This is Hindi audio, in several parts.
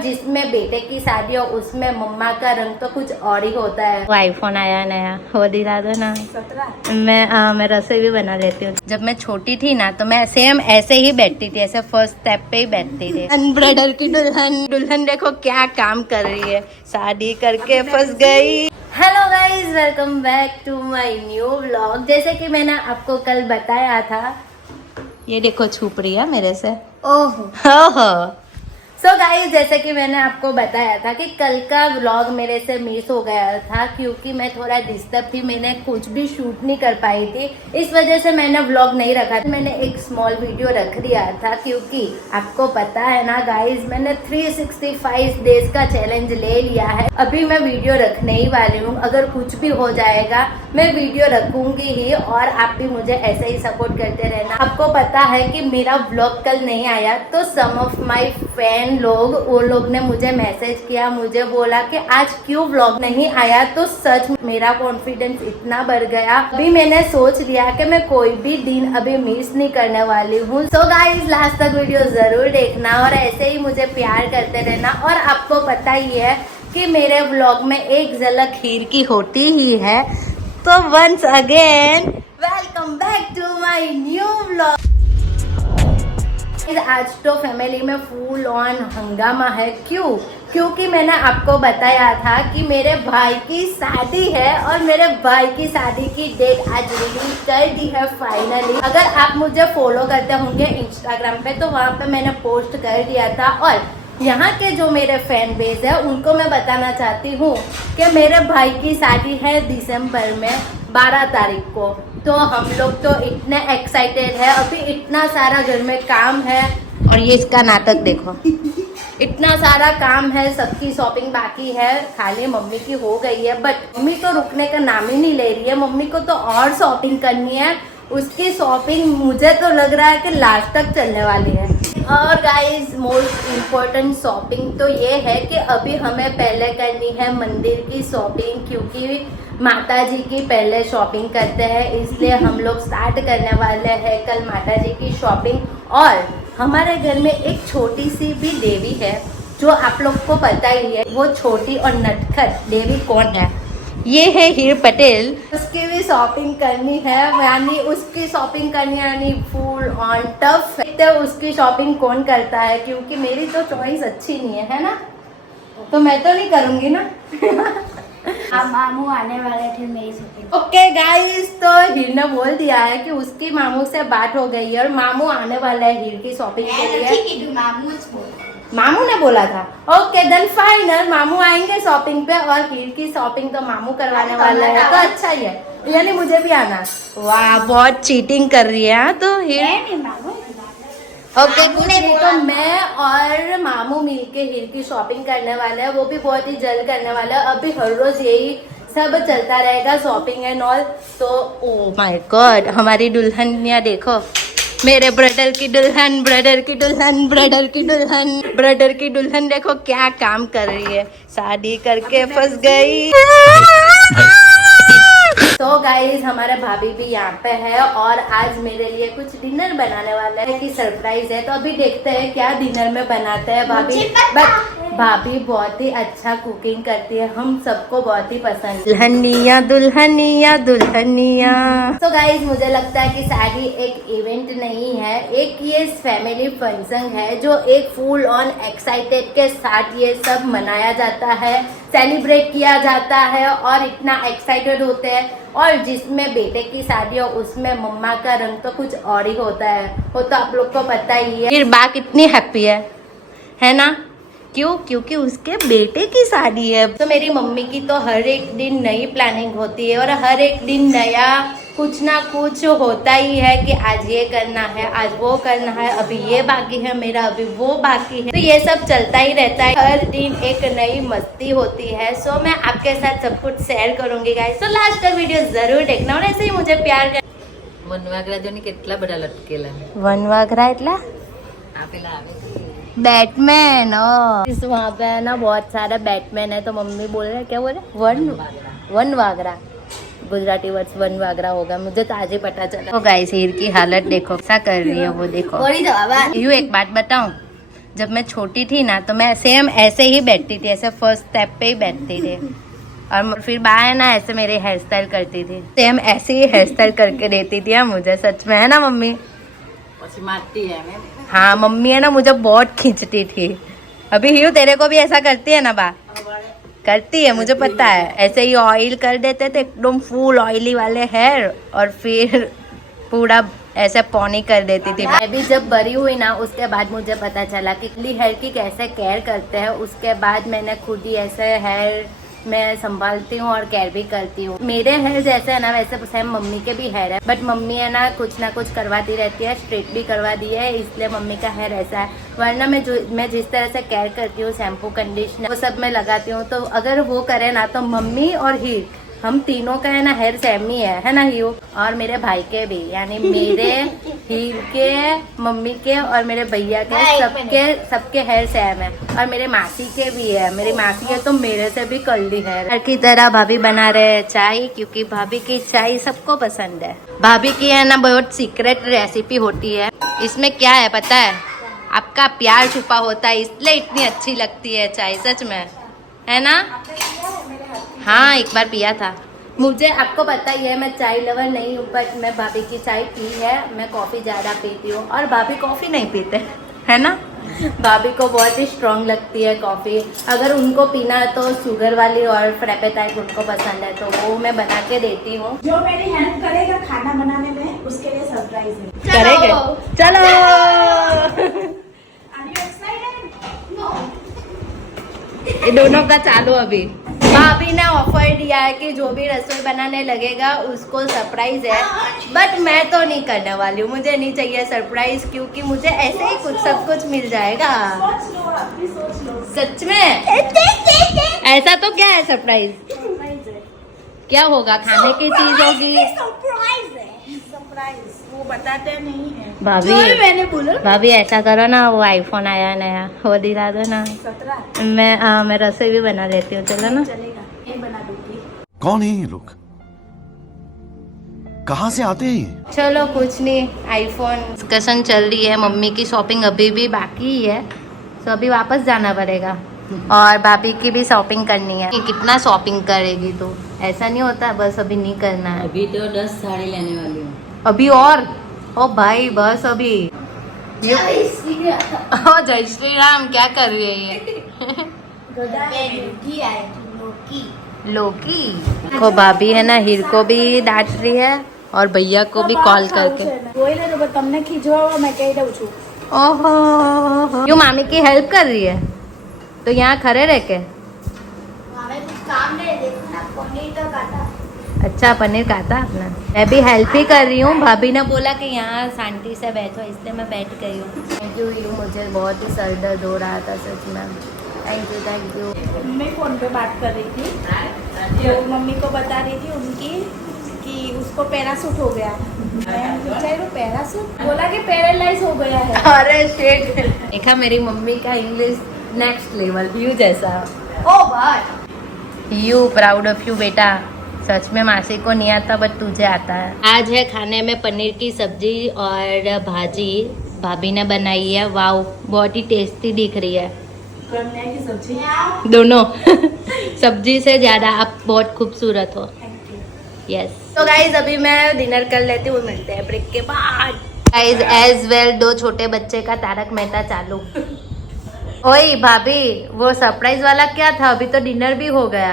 और जिसमें बेटे की शादी हो उसमें मम्मा का रंग तो कुछ और ही होता है। वो आईफोन आया नया, वो दिला दो ना। 17 मैं रसोई भी बना लेती हूँ। जब मैं छोटी थी ना तो मैं सेम ऐसे ही बैठती थी, ऐसे फर्स्ट स्टेप पे ही बैठती थी। ब्रदर की दुल्हन देखो क्या काम कर रही है, शादी करके फंस गई। Hello guys, welcome back to my new vlog. जैसे कि मैंने आपको कल बताया था, ये देखो छुप रही है मेरे से। ओहो सो गाइस, जैसे कि मैंने आपको बताया था कि कल का व्लॉग मेरे से मिस हो गया था क्योंकि मैं थोड़ा डिस्टर्ब थी, मैंने कुछ भी शूट नहीं कर पाई थी, इस वजह से मैंने व्लॉग नहीं रखा था। मैंने एक स्मॉल वीडियो रख दिया था क्योंकि आपको पता है ना गाइस, मैंने 365 डेज का चैलेंज ले लिया है। अभी मैं वीडियो रखने ही वाली हूँ, अगर कुछ भी हो जाएगा मैं वीडियो रखूंगी ही और आप भी मुझे ऐसे ही सपोर्ट करते रहना। आपको पता है कि मेरा व्लॉग कल नहीं आया तो सम ऑफ माई फैन वो लोग ने मुझे मैसेज किया, मुझे बोला कि आज क्यों व्लॉग नहीं आया। तो सच मेरा कॉन्फिडेंस इतना बढ़ गया। अभी मैंने सोच लिया कि मैं कोई भी दिन अभी मिस नहीं करने वाली हूँ। सो गाइस, लास्ट तक वीडियो जरूर देखना और ऐसे ही मुझे प्यार करते रहना। और आपको पता ही है कि मेरे व्लॉग में एक झलक हीर की होती ही है। तो once again welcome back to my new vlog. आज तो फैमिली में फुल ऑन हंगामा है। क्योंकि मैंने आपको बताया था कि मेरे भाई की शादी है और मेरे भाई की शादी की डेट आज रिलीज कर दी है फाइनली। अगर आप मुझे फॉलो करते होंगे इंस्टाग्राम पे तो वहाँ पे मैंने पोस्ट कर दिया था। और यहाँ के जो मेरे फैन बेस है उनको मैं बताना चाहती हूँ कि मेरे भाई की शादी है दिसंबर में 12 तारीख को। तो हम लोग तो इतने एक्साइटेड है, अभी इतना सारा घर में काम है। और ये इसका नाटक देखो इतना सारा काम है, सबकी शॉपिंग बाकी है, खाली मम्मी की हो गई है। बट मम्मी तो रुकने का नाम ही नहीं ले रही है, मम्मी को तो और शॉपिंग करनी है। उसकी शॉपिंग मुझे तो लग रहा है कि लास्ट तक चलने वाली है। और गाइस, मोस्ट इम्पोर्टेंट शॉपिंग तो ये है कि अभी हमें पहले करनी है मंदिर की शॉपिंग, क्योंकि माता जी की पहले शॉपिंग करते हैं, इसलिए हम लोग स्टार्ट करने वाले हैं कल माता जी की शॉपिंग। और हमारे घर में एक छोटी सी भी देवी है जो आप लोग को पता ही है। वो छोटी और नटखट देवी कौन है? ये है हीर पटेल। उसकी भी शॉपिंग करनी है, यानी उसकी शॉपिंग करनी है, यानी फुल ऑन टफ। तो उसकी शॉपिंग कौन करता है, क्योंकि मेरी तो चॉइस अच्छी नहीं है ना, तो मैं तो नहीं करूंगी ना। मामू आने वाले थे मेरी शॉपिंग। ओके गाइस, तो हीर ने बोल दिया है कि उसकी मामू से बात हो गई है और मामू आने वाला है हीर की शॉपिंग के लिए। मामू ने बोला था। ओके देन फाइनल, मामू आएंगे शॉपिंग पे और हीर की शॉपिंग तो मामू करवाने वाला है, तो अच्छा ही है, यानी मुझे भी आना। वाह, बहुत चीटिंग कर रही है। हाँ तो हीर ओके कुछ नहीं, तो मैं और मामू मिलके हीर की शॉपिंग करने वाले हैं, वो भी बहुत ही जल्द करने वाला है। अभी हर रोज यही सब चलता रहेगा, शॉपिंग एंड ऑल। तो ओ माय गॉड, हमारी दुल्हनिया देखो, मेरे ब्रदर की दुल्हन, ब्रदर की दुल्हन, ब्रदर की दुल्हन, ब्रदर की दुल्हन देखो क्या काम कर रही है, शादी करके फंस गई। तो गाइज, हमारे भाभी भी यहाँ पे है और आज मेरे लिए कुछ डिनर बनाने वाला है कि सरप्राइज है। तो अभी देखते हैं क्या डिनर में बनाते हैं भाभी। बट भाभी बहुत ही अच्छा कुकिंग करती है, हम सबको बहुत ही पसंद। दुल्हनिया दुल्हनिया दुल्हनिया। तो गाइज, मुझे लगता है कि शादी एक इवेंट नहीं है, एक ये फैमिली फंक्शन है जो एक फुल ऑन एक्साइटेड के साथ ये सब मनाया जाता है, सेलिब्रेट किया जाता है और इतना एक्साइटेड होते हैं। और जिसमें बेटे की शादी हो उसमें मम्मा का रंग तो कुछ और ही होता है, वो तो आप लोग को पता ही है। फिर बा कितनी हैप्पी है ना? क्यों? क्योंकि उसके बेटे की शादी है। तो मेरी मम्मी की तो हर एक दिन नई प्लानिंग होती है और हर एक दिन नया कुछ ना कुछ होता ही है कि आज ये करना है, आज वो करना है, अभी ये बाकी है मेरा, अभी वो बाकी है। तो ये सब चलता ही रहता है, हर दिन एक नई मस्ती होती है। सो मैं आपके साथ सब कुछ शेयर करूंगी गाइस, तो लास्ट तक वीडियो जरूर देखना और ऐसे ही मुझे प्यार कर। વનવાગરા જો ને કેટલા બધા લટકેલા वनवागरा इतना આપેલા આવે बैटमैन। इस वहाँ पे है ना बहुत सारे बैटमैन है, तो मम्मी बोल रहे क्या बोल रहे वनवागरा, गुजराती वर्ड वनवागरा होगा, मुझे तो आज ही पता चला। तो गाइस, हीर की हालत देखो, क्या कर रही है वो देखो। यूँ एक बात बताऊं, जब मैं छोटी थी ना तो मैं सेम ऐसे ही बैठती थी, ऐसे फर्स्ट स्टेप पे ही बैठती थी। और फिर बा है ना ऐसे मेरे हेयर स्टाइल करती थी, सेम ऐसे ही हेयर स्टाइल करके देती थी मुझे, सच में है ना मम्मी? मारती है मैं। हाँ मम्मी है ना मुझे बहुत खींचती थी। अभी हियू तेरे को भी ऐसा करती है ना बा? करती है, मुझे पता है। ऐसे ही ऑयल कर देते थे एकदम फुल ऑयली वाले हेयर, और फिर पूरा ऐसे पौनी कर देती थी। मैं भी जब बड़ी हुई ना उसके बाद मुझे पता चला कि हेयर की कैसे केयर करते हैं। उसके बाद मैंने खुद ही ऐसे हेयर मैं संभालती हूँ और केयर भी करती हूँ। मेरे हेयर जैसे है ना वैसे सेम मम्मी के भी हेयर है, बट मम्मी है ना कुछ करवाती रहती है, स्ट्रेट भी करवा दी है, इसलिए मम्मी का हेयर ऐसा है। वरना मैं जिस तरह से केयर करती हूँ, शैम्पू कंडीशनर वो सब मैं लगाती हूँ, तो अगर वो करे ना तो मम्मी और ही हम तीनों का है ना हेयर सेम ही है ना हियू? और मेरे भाई के भी, यानी मेरे हीर के, मम्मी के और मेरे भैया के सबके हेयर सेम है। और मेरे मासी के भी है, मेरी मासी है तो मेरे से भी कर्ली हेयर की तरह। भाभी बना रहे हैं चाय, क्योंकि भाभी की चाय सबको पसंद है। भाभी की है ना बहुत सीक्रेट रेसिपी होती है। इसमें क्या है पता है? आपका प्यार छुपा होता है, इसलिए इतनी अच्छी लगती है चाय, सच में है ना? हाँ एक बार पिया था। मुझे आपको पता ही है मैं चाय लवर नहीं हूँ, बट मैं भाभी की चाय पी है। मैं कॉफ़ी ज़्यादा पीती हूँ और भाभी कॉफ़ी नहीं पीते, है ना? भाभी को बहुत ही स्ट्रॉन्ग लगती है कॉफ़ी। अगर उनको पीना है तो शुगर वाली और फ्रेपे टाइप उनको पसंद है, तो वो मैं बना के देती हूँ। जो मेरी हेल्प करेगा खाना बनाने में उसके लिए सरप्राइज है। करेंगे? चलो Are you excited? No. ये दोनों का चालू। अभी भाभी ने ऑफर दिया है कि जो भी रसोई बनाने लगेगा उसको सरप्राइज है, बट मैं तो नहीं करने वाली हूँ। मुझे नहीं चाहिए सरप्राइज, क्योंकि मुझे ऐसे ही सब कुछ मिल जाएगा। सोच लो, अभी सोच लो। सच में? ऐसा तो क्या है सरप्राइज? सरप्राइज है। क्या होगा? खाने की चीज होगी? सरप्राइज है, सरप्राइज। वो बताते नहीं है। भाभी मैंने बोला भाभी ऐसा करो ना, वो आईफोन आया नया, वो दिला दो ना। 17 मैं रसोई भी बना लेती हूँ, चलो ना। चलेगा, ये बना दूंगी। कौन है ये लोग? कहाँ से आते हैं ये? चलो कुछ नहीं, आईफोन डिस्कशन चल रही है। मम्मी की शॉपिंग अभी भी बाकी ही है, तो अभी वापस जाना पड़ेगा। और भाभी की भी शॉपिंग करनी है। कितना शॉपिंग करेगी? तो ऐसा नहीं होता बस अभी नहीं करना है। अभी तो 10 साड़ी लेने वाली हूँ। अभी और? ओ भाई बस अभी जय श्री राम। क्या कर रही है ये? लोकी। देखो भाभी है ना हीर को भी डांट रही है और भैया को भी कॉल करके। તમને ખીજવાવા मैं કહી દઉં છું। ओहो, क्यों मामी की हेल्प कर रही है तो यहाँ खड़े रह के? हमें कुछ काम नहीं, देखो ना पनीर तो काटा। अच्छा पनीर काटा आपने? मैं भी हेल्प ही कर रही हूँ। भाभी ने बोला कि यहाँ शांति से बैठो, इसलिए मैं बैठ गई हूँ। Thank you. मुझे बहुत ही सर दर्द हो रहा था सच में। Thank you. मम्मी फोन पे बात कर रही थी, तो मम्मी को बता रही थी उनकी कि उसको पैरासूट हो गया। पैरासूट बोला कि पैरालाइज हो गया है। अरे शिट। देखा मेरी मम्मी का इंग्लिश नेक्स्ट लेवल, यू जैसा। ओ भाई यू प्राउड ऑफ यू बेटा। सच में मासी को नहीं आता बट तुझे आता है। आज है खाने में पनीर की सब्जी और भाजी भाभी ने बनाई है। वाओ बहुत ही टेस्टी दिख रही है कन्या की सब्जी दोनों। सब्जी से ज्यादा आप बहुत खूबसूरत हो। यस। तो गाइज अभी मैं डिनर कर लेती हूँ, मिलते हैं ब्रेक के बाद। गाइज एज वेल 2 छोटे बच्चे का तारक मेहता चालू। ओए भाभी वो सरप्राइज वाला क्या था? अभी तो डिनर भी हो गया।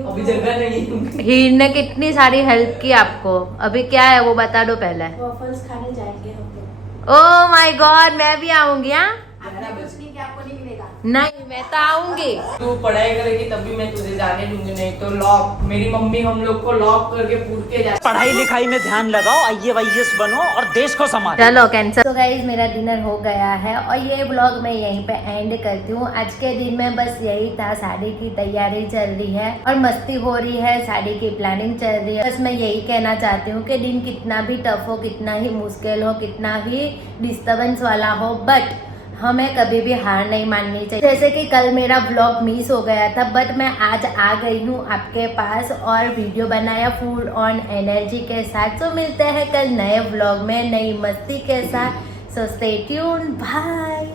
अभी जगह नहीं। हीर ने कितनी सारी हेल्प की आपको, अभी क्या है वो बता दो पहले। वॉफल्स खाने जाएंगे हम लोग। ओह माय गॉड मैं भी आऊंगी। हाँ आपने कुछ नहीं किया, आपको नहीं मिलेगा। नहीं मैं तो आऊंगी। तू पढ़ाई करेगी तभी मैं तुझे जाने दूंगी, नहीं तो लॉक। मेरी मम्मी हम लोग को लॉक करके पूछ के जाती। पढ़ाई लिखाई में ध्यान लगाओ, IAS बनो और देश को संभालो। चलो कैंसर। तो गाइज मेरा डिनर हो गया है और ये ब्लॉग मैं यहीं पे एंड करती हूँ। आज के दिन में बस यही था, शादी की तैयारी चल रही है और मस्ती हो रही है, शादी की प्लानिंग चल रही है। बस मैं यही कहना चाहती हूँ कि दिन कितना भी टफ हो, कितना ही मुश्किल हो, कितना ही डिस्टर्बेंस वाला हो, बट हमें कभी भी हार नहीं माननी चाहिए। जैसे कि कल मेरा व्लॉग मिस हो गया था, बट मैं आज आ गई हूँ आपके पास और वीडियो बनाया फुल ऑन एनर्जी के साथ। तो मिलते हैं कल नए व्लॉग में नई मस्ती के साथ। So stay tuned, bye.